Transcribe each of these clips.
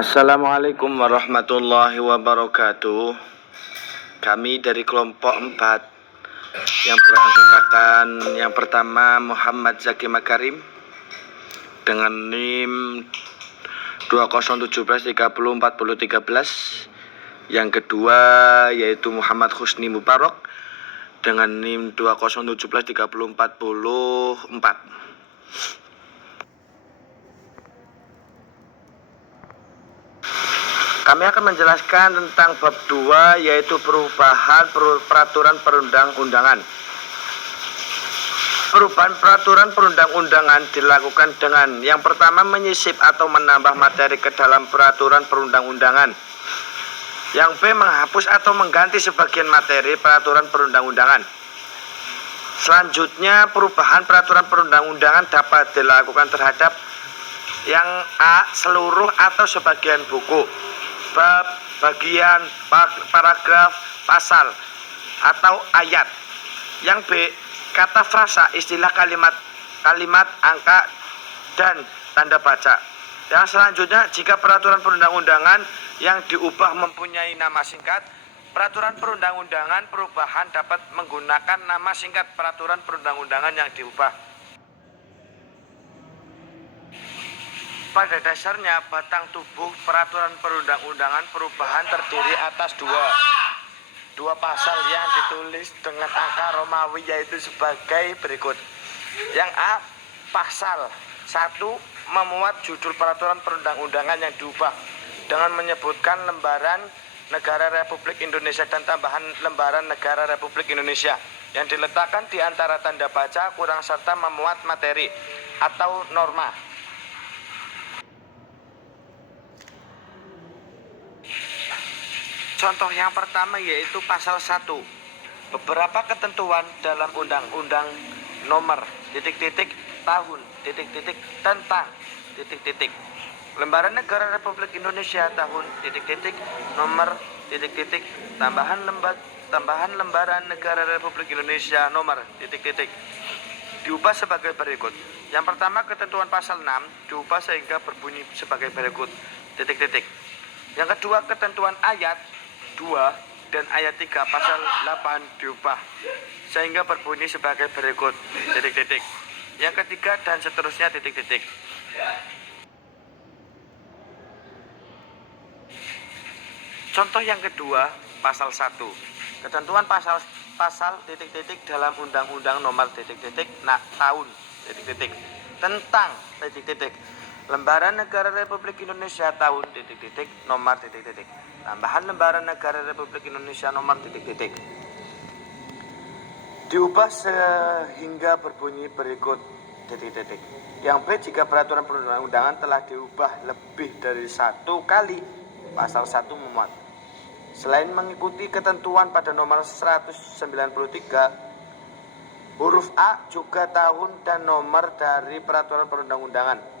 Assalamualaikum warahmatullahi wabarakatuh. Kami dari kelompok 4 yang beranggotakan yang pertama Muhammad Zaki Makarim dengan NIM 2017304013. Yang kedua yaitu Muhammad Husni Mubarok dengan NIM 2017304014. Kami akan menjelaskan tentang bab 2 yaitu perubahan peraturan perundang-undangan. Perubahan peraturan perundang-undangan dilakukan dengan yang pertama menyisip atau menambah materi ke dalam peraturan perundang-undangan. Yang B menghapus atau mengganti sebagian materi peraturan perundang-undangan. Selanjutnya perubahan peraturan perundang-undangan dapat dilakukan terhadap yang A seluruh atau sebagian buku, bab, bagian, paragraf, pasal, atau ayat. Yang B, kata frasa, istilah kalimat, angka, dan tanda baca. Yang selanjutnya, jika peraturan perundang-undangan yang diubah mempunyai nama singkat, peraturan perundang-undangan perubahan dapat menggunakan nama singkat peraturan perundang-undangan yang diubah. Pada dasarnya, batang tubuh peraturan perundang-undangan perubahan terdiri atas dua pasal yang ditulis dengan angka Romawi yaitu sebagai berikut. Yang A, pasal 1 memuat judul peraturan perundang-undangan yang diubah dengan menyebutkan lembaran negara Republik Indonesia dan tambahan lembaran negara Republik Indonesia yang diletakkan di antara tanda baca kurang serta memuat materi atau norma. Contoh yang pertama yaitu pasal 1. Beberapa ketentuan dalam Undang-Undang Nomor tahun tentang Lembaran Negara Republik Indonesia tahun nomor tambahan lembaran negara Republik Indonesia nomor diubah sebagai berikut. Yang pertama, ketentuan pasal 6 diubah sehingga berbunyi sebagai berikut. Yang kedua, ketentuan ayat 2 dan ayat 3 pasal 8 diubah sehingga berbunyi sebagai berikut. Yang ketiga dan seterusnya. Contoh yang kedua, pasal 1. Ketentuan pasal dalam Undang-Undang Nomor tahun tentang Lembaran Negara Republik Indonesia tahun nomor tambahan Lembaran Negara Republik Indonesia nomor diubah sehingga berbunyi berikut. Yang B, jika peraturan perundang-undangan telah diubah lebih dari 1 kali, pasal 1 memuat selain mengikuti ketentuan pada nomor 193 huruf A juga tahun dan nomor dari peraturan perundang-undangan.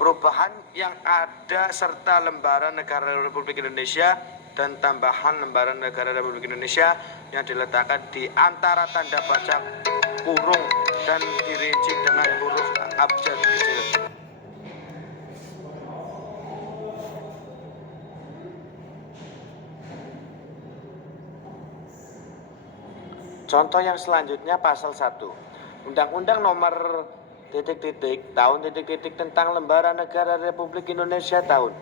Perubahan yang ada serta lembaran negara Republik Indonesia dan tambahan lembaran negara Republik Indonesia yang diletakkan di antara tanda baca kurung dan dirinci dengan huruf abjad kecil. Contoh yang selanjutnya pasal 1. Undang-Undang Nomor tahun tentang Lembaran Negara Republik Indonesia tahun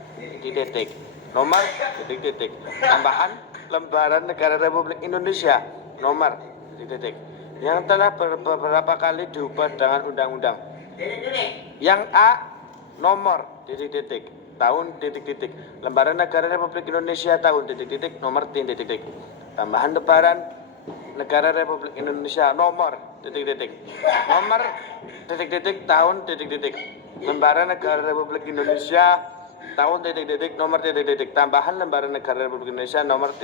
nomor tambahan Lembaran Negara Republik Indonesia nomor yang telah beberapa kali diubah dengan undang-undang. Yang A, nomor tahun Lembaran Negara Republik Indonesia tahun nomor tambahan Lembaran Negara Republik Indonesia nomor nomor tahun Lembaran Negara Republik Indonesia tahun nomor tambahan Lembaran Negara Republik Indonesia nomor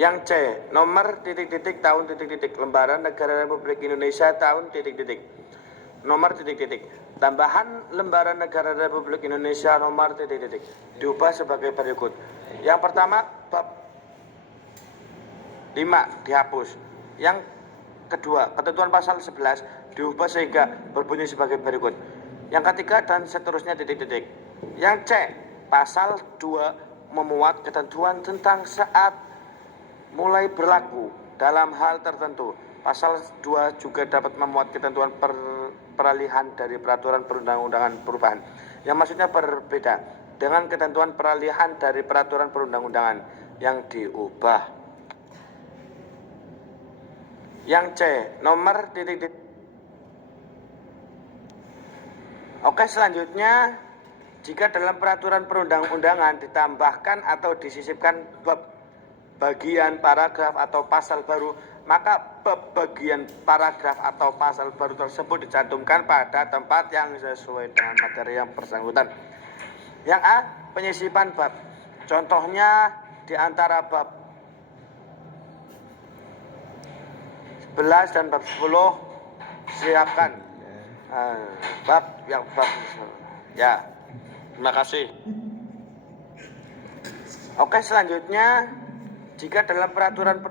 Yang C, nomor tahun Lembaran Negara Republik Indonesia tahun nomor tambahan Lembaran Negara Republik Indonesia nomor diubah sebagai berikut. Yang pertama, bab 5 dihapus. Yang kedua, ketentuan pasal 11 diubah sehingga berbunyi sebagai berikut. Yang ketiga dan seterusnya titik-titik. Yang C, pasal 2 memuat ketentuan tentang saat mulai berlaku dalam hal tertentu. Pasal 2 juga dapat memuat ketentuan peralihan dari peraturan perundang-undangan perubahan. Yang maksudnya berbeda dengan ketentuan peralihan dari peraturan perundang-undangan yang diubah. Yang C, nomor titik-titik. Oke, selanjutnya, jika dalam peraturan perundang-undangan ditambahkan atau disisipkan bab, bagian, paragraf atau pasal baru, maka bab, bagian, paragraf atau pasal baru tersebut dicantumkan pada tempat yang sesuai dengan materi yang bersangkutan. Yang A, penyisipan bab. Contohnya di antara bab 11 dan bab 10 siapkan bab ya. Terima kasih. Oke, selanjutnya, jika dalam peraturan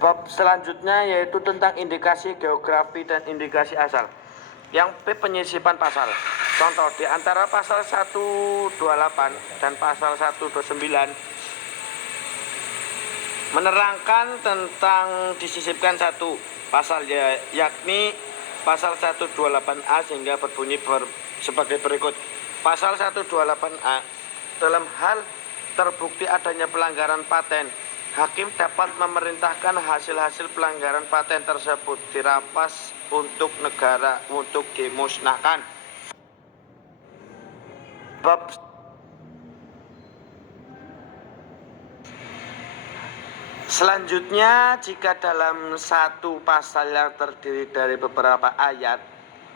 bab selanjutnya yaitu tentang indikasi geografi dan indikasi asal. Yang B, penyisipan pasal. Contoh di antara pasal 128 dan pasal 129 menerangkan tentang disisipkan satu pasal, yakni pasal 128A sehingga berbunyi sebagai berikut. Pasal 128A, dalam hal terbukti adanya pelanggaran paten, hakim dapat memerintahkan hasil-hasil pelanggaran paten tersebut dirampas untuk negara untuk dimusnahkan. Bab selanjutnya, jika dalam satu pasal yang terdiri dari beberapa ayat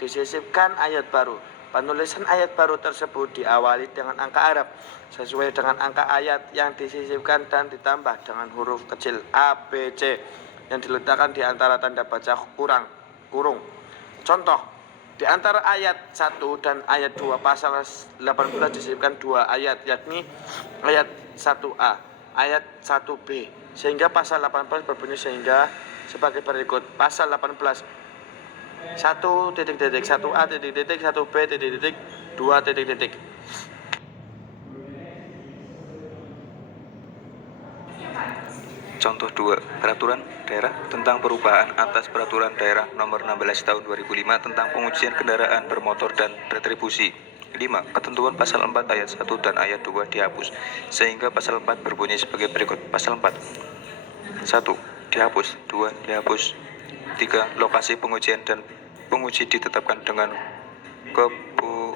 disisipkan ayat baru, penulisan ayat baru tersebut diawali dengan angka Arab sesuai dengan angka ayat yang disisipkan dan ditambah dengan huruf kecil A, B, C yang diletakkan di antara tanda baca kurung. Contoh, di antara ayat 1 dan ayat 2 pasal 18 disisipkan dua ayat, yakni ayat 1A, ayat 1B, sehingga pasal 18 berbunyi sehingga sebagai berikut. Pasal 18 1 titik titik 1A titik titik 1B titik titik 2 titik titik. Contoh 2, Peraturan Daerah tentang perubahan atas Peraturan Daerah Nomor 16 Tahun 2005 tentang pengujian kendaraan bermotor dan retribusi. 5. Ketentuan pasal 4 ayat 1 dan ayat 2 dihapus, sehingga pasal 4 berbunyi sebagai berikut. Pasal 4. 1. Dihapus. 2. Dihapus. 3. Lokasi pengujian dan penguji ditetapkan dengan keputusan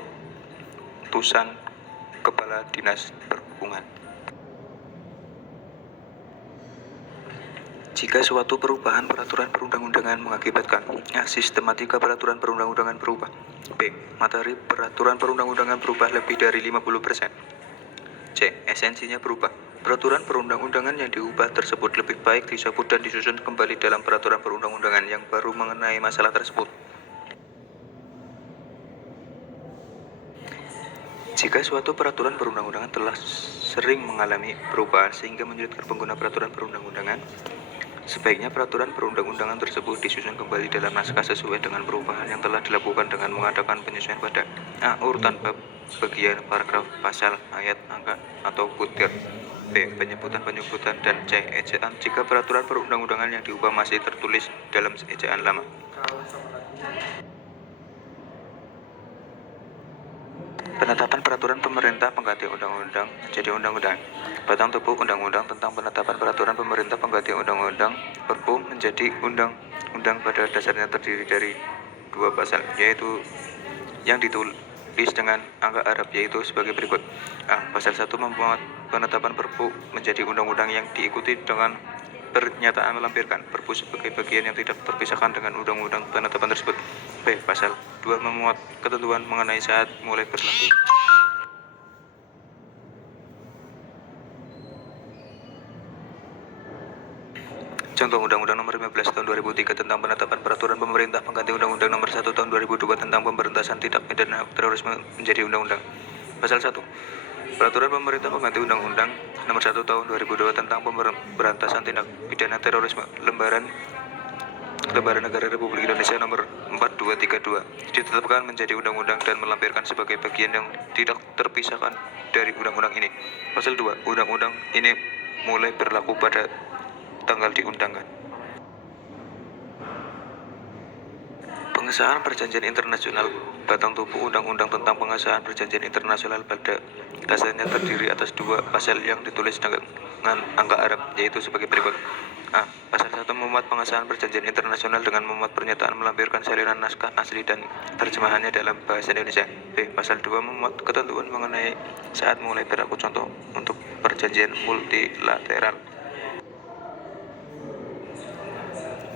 Kepala Dinas Perhubungan. Jika suatu perubahan peraturan perundang-undangan mengakibatkan A. Sistematika peraturan perundang-undangan berubah. B. Materi peraturan perundang-undangan berubah lebih dari 50%. C. Esensinya berubah. Peraturan perundang-undangan yang diubah tersebut lebih baik dicabut dan disusun kembali dalam peraturan perundang-undangan yang baru mengenai masalah tersebut. Jika suatu peraturan perundang-undangan telah sering mengalami perubahan sehingga menyulitkan pengguna peraturan perundang-undangan, sebaiknya peraturan perundang-undangan tersebut disusun kembali dalam naskah sesuai dengan perubahan yang telah dilakukan dengan mengadakan penyesuaian pada A. Urutan bab, bagian, paragraf, pasal, ayat, angka, atau butir. B. Penyebutan, dan C. Ejaan jika peraturan perundang-undangan yang diubah masih tertulis dalam ejaan lama. Penetapan peraturan pemerintah pengganti undang-undang jadi undang-undang. Batang tubuh undang-undang tentang penetapan peraturan pemerintah pengganti undang-undang Perpu menjadi undang-undang pada dasarnya terdiri dari dua pasal, yaitu yang ditulis dengan angka Arab, yaitu sebagai berikut. A. Pasal 1 membuat penetapan Perpu menjadi undang-undang yang diikuti dengan pernyataan melampirkan Perpu sebagai bagian yang tidak terpisahkan dengan undang-undang penetapan tersebut. B. Pasal 2 memuat ketentuan mengenai saat mulai berlaku. Contoh Undang-Undang Nomor 15 Tahun 2003 tentang penetapan peraturan pemerintah pengganti Undang-Undang Nomor 1 Tahun 2002 tentang pemberantasan tindak pidana terorisme menjadi undang-undang. Pasal 1. Peraturan Pemerintah Pengganti Undang-Undang Nomor 1 Tahun 2002 tentang Pemberantasan Tindak Pidana Terorisme Lembaran Negara Republik Indonesia Nomor 4232 ditetapkan menjadi undang-undang dan melampirkan sebagai bagian yang tidak terpisahkan dari undang-undang ini. Pasal 2. Undang-undang ini mulai berlaku pada tanggal diundangkan. Pengesahan Perjanjian Internasional. Batang tubuh Undang-Undang tentang Pengesahan Perjanjian Internasional pada dasarnya terdiri atas dua pasal yang ditulis dengan angka Arab, yaitu sebagai berikut. A. Pasal 1 memuat pengesahan perjanjian internasional dengan memuat pernyataan melampirkan salinan naskah asli dan terjemahannya dalam bahasa Indonesia. B. Pasal 2 memuat ketentuan mengenai saat mulai berlaku contoh untuk perjanjian multilateral.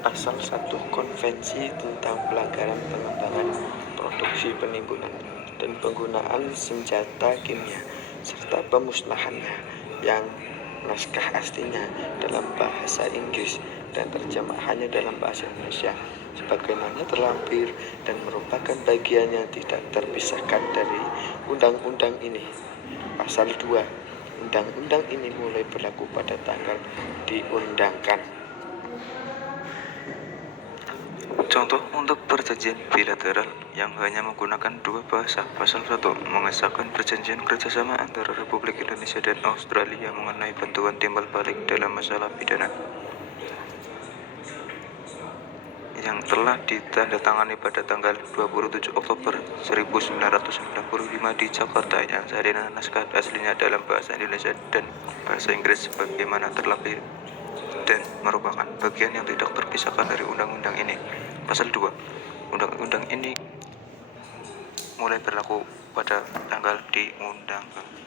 Pasal 1 Konvensi tentang pelanggaran pengembangan, produksi, penimbunan, dan penggunaan senjata kimia serta pemusnahannya yang naskah aslinya dalam bahasa Inggris dan terjemahannya dalam bahasa Indonesia sebagaimana terlampir dan merupakan bagian yang tidak terpisahkan dari undang-undang ini. Pasal 2. Undang-undang ini mulai berlaku pada tanggal diundangkan. Contoh untuk perjanjian bilateral yang hanya menggunakan dua bahasa. Pasal 1 mengesahkan perjanjian kerjasama antara Republik Indonesia dan Australia mengenai bantuan timbal balik dalam masalah pidana yang telah ditandatangani pada tanggal 27 Oktober 1995 di Jakarta, yang salinan naskah aslinya dalam bahasa Indonesia dan bahasa Inggris sebagaimana terlampir dan merupakan bagian yang tidak terpisahkan dari undang-undang ini. Pasal 2. Undang-undang ini mulai berlaku pada tanggal diundangkan.